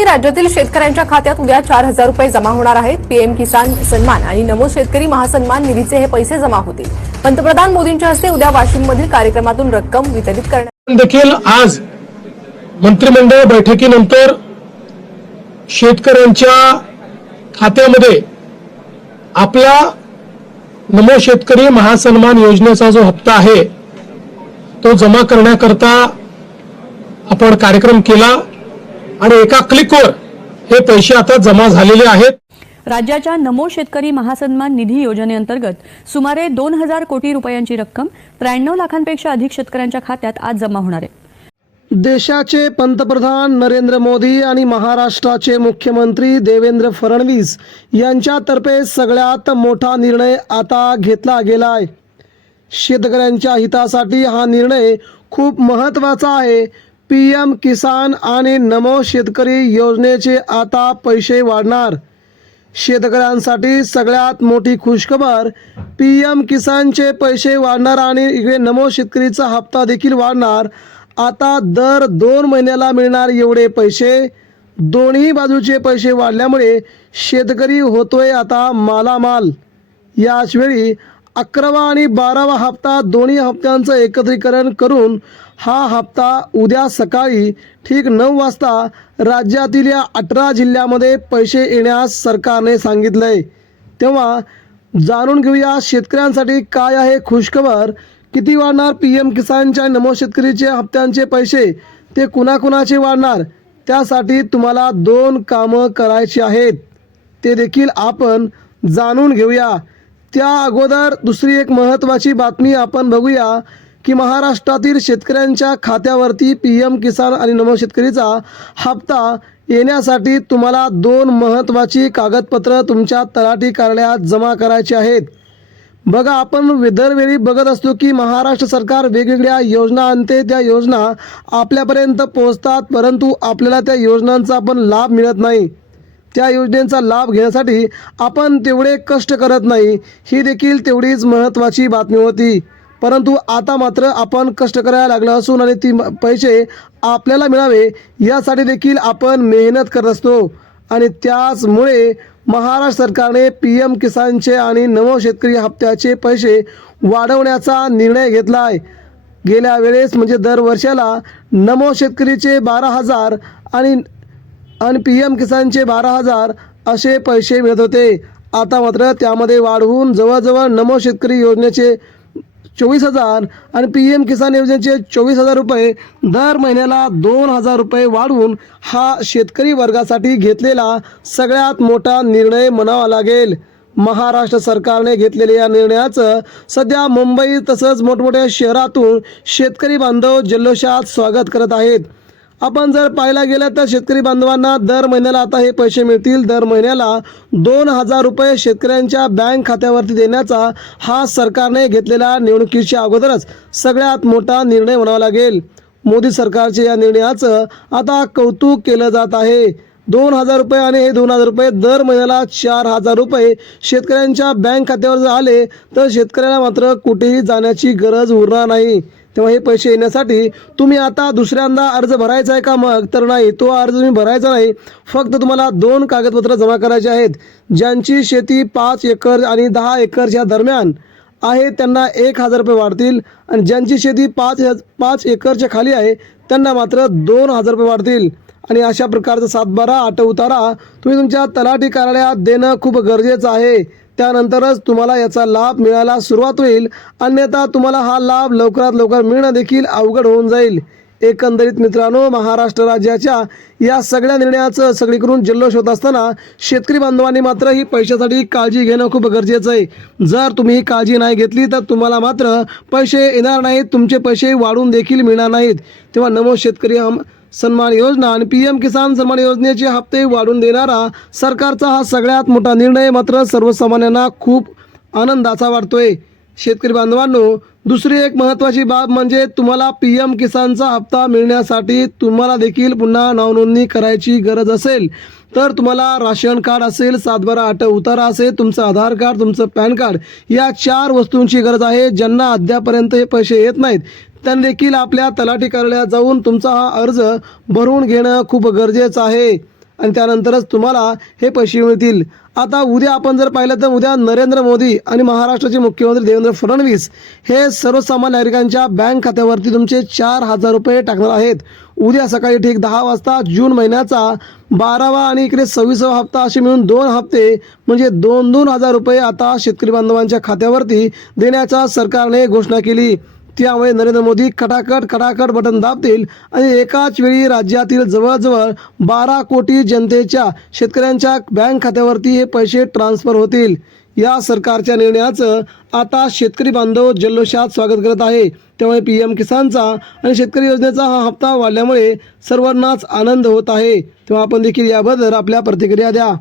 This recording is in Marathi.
बातमी राज्यातील शेतकऱ्यांच्या खात्यात उद्या 4,000 रुपये जमा होणार आहेत। पीएम किसान सन्मान आणि नमो शेतकरी महासन्मान निधीचे हे पैसे जमा होतील। पंतप्रधान मोदींच्या हस्ते उद्या वाशिममधील कार्यक्रमातून रक्कम वितरित करण्यात देखील आज मंत्रिमंडळ बैठकीनंतर शेतकऱ्यांच्या खात्यामध्ये आपला नमो शेतकरी महासन्मान योजनेचा जो हप्ता आहे तो जमा करण्याकरता आपण कार्यक्रम केला आणि एका क्लिकवर हे पैसे आता जमा झालेले आहेत। राज्याच्या नमो शेतकरी महासन्मान निधी योजनेअंतर्गत सुमारे 2,000 कोटी रुपयांची रक्कम 93 लाखांपेक्षा अधिक शेतकऱ्यांच्या खात्यात आज जमा होणार आहे। देशाचे पंतप्रधान नरेंद्र मोदी आणि महाराष्ट्राचे मुख्यमंत्री देवेंद्र फडणवीस यांच्यातर्फे सगळ्यात मोठा निर्णय आता घेतला गेला आहे। शेतकऱ्यांच्या हितासाठी हा निर्णय खूप महत्त्वाचा आहे। पीएम किसान आणि नमो शेतकरी योजनेचे आता पैसे वाढणार। शेतकऱ्यांसाठी सगळ्यात मोठी खुशखबर, पीएम किसानचे पैसे वाढणार आणि इकडे नमो शेतकरीचा हप्ता देखील वाढणार। आता दर 2 महिन्याला मिळणार एवढे पैसे, दोन्ही बाजूचे पैसे वाढल्यामुळे शेतकरी होतोय आता मालामाल। याच वेळी 11वा आणि 12वा हप्ता दोन्ही हप्त्यांचं एकत्रीकरण करून हा हप्ता उद्या सकाळी ठीक 9 वाजता राज्यातील या 18 जिल्ह्यामध्ये पैसे येण्यास सरकारने सांगितलंय। तेव्हा जाणून घेऊया शेतकऱ्यांसाठी काय आहे खुशखबर, किती वाढणार पीएम किसानच्या नमो शेतकरीचे हप्त्यांचे पैसे, ते कुणाकुणाचे वाढणार, त्यासाठी तुम्हाला 2 कामं करायची आहेत, ते देखील आपण जाणून घेऊया। त्या अगोदर दुसरी एक महत्त्वाची बातमी आपण बघूया की महाराष्ट्रातील शेतकऱ्यांच्या खात्यावरती पीएम किसान आणि नमो शेतकरीचा हप्ता येण्यासाठी तुम्हाला 2 महत्त्वाची कागदपत्र तुमच्या तलाठी कार्यालयात जमा करायची आहेत। बघा, आपण दरवेळी बघत असतो की महाराष्ट्र सरकार वेगवेगळ्या योजना आणते, त्या योजना आपल्यापर्यंत पोहोचतात, परंतु आपल्याला त्या योजनांचा पण लाभ मिळत नाही। त्या योजनेचा लाभ घेण्यासाठी आपण तेवढे कष्ट करत नाही, ही देखील तेवढीच महत्त्वाची बातमी होती। परंतु आता मात्र आपण कष्ट करायला लागलो असून आणि ती पैसे आपल्याला मिळावे यासाठी देखील आपण मेहनत करत असतो आणि त्याचमुळे महाराष्ट्र सरकारने पीएम किसानचे आणि नमो शेतकरी हप्त्याचे पैसे वाढवण्याचा निर्णय घेतला आहे। गेल्या वेळेस म्हणजे दर वर्षाला नमो शेतकरीचे 12,000 आणि पीएम किसानचे 12,000 असे पैसे मिळत होते। आता मात्र त्यामध्ये वाढवून जवळजवळ नमो शेतकरी योजनेचे 24,000 आणि पीएम किसान योजनेचे 24,000 रुपये दर महिन्याला 2,000 रुपये वाढवून हा शेतकरी वर्गासाठी घेतलेला सगळ्यात मोठा निर्णय म्हणावा लागेल। महाराष्ट्र सरकारने घेतलेल्या या निर्णयाचं सध्या मुंबई तसंच मोठमोठ्या शहरातून शेतकरी बांधव जल्लोषात स्वागत करत आहेत। आपण जर पाहायला गेलं तर शेतकरी बांधवांना दर महिन्याला आता हे पैसे मिळतील। दर महिन्याला 2,000 रुपये शेतकऱ्यांच्या बँक खात्यावरती देण्याचा हा सरकारने घेतलेला निवडणुकीच्या अगोदरच सगळ्यात मोठा निर्णय म्हणावा लागेल। मोदी सरकारच्या या निर्णयाचं आता कौतुक केलं जात आहे। 2,000 रुपये आणि हे 2,000 रुपये दर महिन्याला 4,000 रुपये शेतकऱ्यांच्या बँक खात्यावर जर आले तर शेतकऱ्याला मात्र कुठेही जाण्याची गरज उरणार नाही। तेव्हा हे पैसे येण्यासाठी तुम्ही आता दुसऱ्यांदा अर्ज भरायचा आहे का? मग तर नाही, तो अर्ज तुम्ही भरायचा नाही। फक्त तुम्हाला 2 कागदपत्र जमा करायचे आहेत। ज्यांची शेती 5 एकर आणि 10 एकरच्या दरम्यान आहे त्यांना 1,000 रुपये वाढतील आणि ज्यांची शेती 5 एकरच्या खाली आहे त्यांना मात्र 2,000 रुपये वाढतील। आणि अशा प्रकारचा 7/12 आठ उतारा तुम्ही तुमच्या तलाठी कार्यालयात देणं खूप गरजेचं आहे। त्यानंतरच तुम्हाला याचा लाभ मिळायला सुरुवात होईल, अन्यथा तुम्हाला हा लाभ लवकरात लवकर मिळणं देखील अवघड होऊन जाईल। एकंदरीत मित्रांनो, महाराष्ट्र राज्याच्या या सगळ्या निर्णयाचं सगळीकडून जल्लोष होत असताना शेतकरी बांधवांनी मात्र ही पैशासाठी काळजी घेणं खूप गरजेचं आहे। जर तुम्ही ही काळजी नाही घेतली तर तुम्हाला मात्र पैसे येणार नाहीत, तुमचे पैसे वाढून देखील मिळणार नाहीत। तेव्हा नमो शेतकरी सन्मान योजना आणि पीएम किसान सन्मान योजनेचे हप्ते वाढवून देणारा सरकारचा हा सगळ्यात मोठा निर्णय मात्र सर्वसामान्यांना खूप आनंदाचा वाटतोय। शेतकरी बांधवांनो, दुसरी एक महत्त्वाची बाब म्हणजे तुम्हाला पीएम किसानचा हप्ता मिळण्यासाठी तुम्हाला देखील पुन्हा नावनोंदणी करायची गरज असेल तर तुम्हाला राशन कार्ड असेल, 7/12 आठ उतारा असेल, तुमचं आधार कार्ड, तुमचं पॅन कार्ड या 4 वस्तूंची गरज आहे। ज्यांना अद्यापर्यंत हे पैसे येत नाहीत त्यांनी देखील आपल्या तलाठी कार्यालयात जाऊन तुमचा हा अर्ज भरून घेणं खूप गरजेचं आहे। आणि त्यानंतरच तुम्हाला हे पैसे मिळतील. आता उद्या आपण जर पाहिलं तर उद्या नरेंद्र मोदी आणि महाराष्ट्राचे मुख्यमंत्री देवेंद्र फडणवीस हे सर्वसामान्य नागरिकांच्या बँक खात्यावरती तुमचे 4,000 रुपये टाकणार आहेत. उद्या सकाळी ठीक 10 वाजता जून महिन्याचा 12वा आणि इकडे 26वा हप्ता असे मिळून 2 हप्ते म्हणजे 2,000 रुपये आता शेतकरी बांधवांच्या खात्यावरती देण्याचा सरकारने घोषणा केली. त्यामुळे नरेंद्र मोदी खटाखट बटन दाबतील आणि एकाच वेळी राज्यातील जवळजवळ 12 कोटी जनतेच्या शेतकऱ्यांच्या बँक खात्यावरती हे पैसे ट्रान्सफर होतील. या सरकारच्या निर्णयाचं आता शेतकरी बांधव जल्लोषात स्वागत करत आहे. त्यामुळे PM किसानचा आणि शेतकरी योजनेचा हा हप्ता वाढल्यामुळे सर्वांनाच आनंद होत आहे. तेव्हा आपण देखील याबद्दल आपल्या प्रतिक्रिया द्या.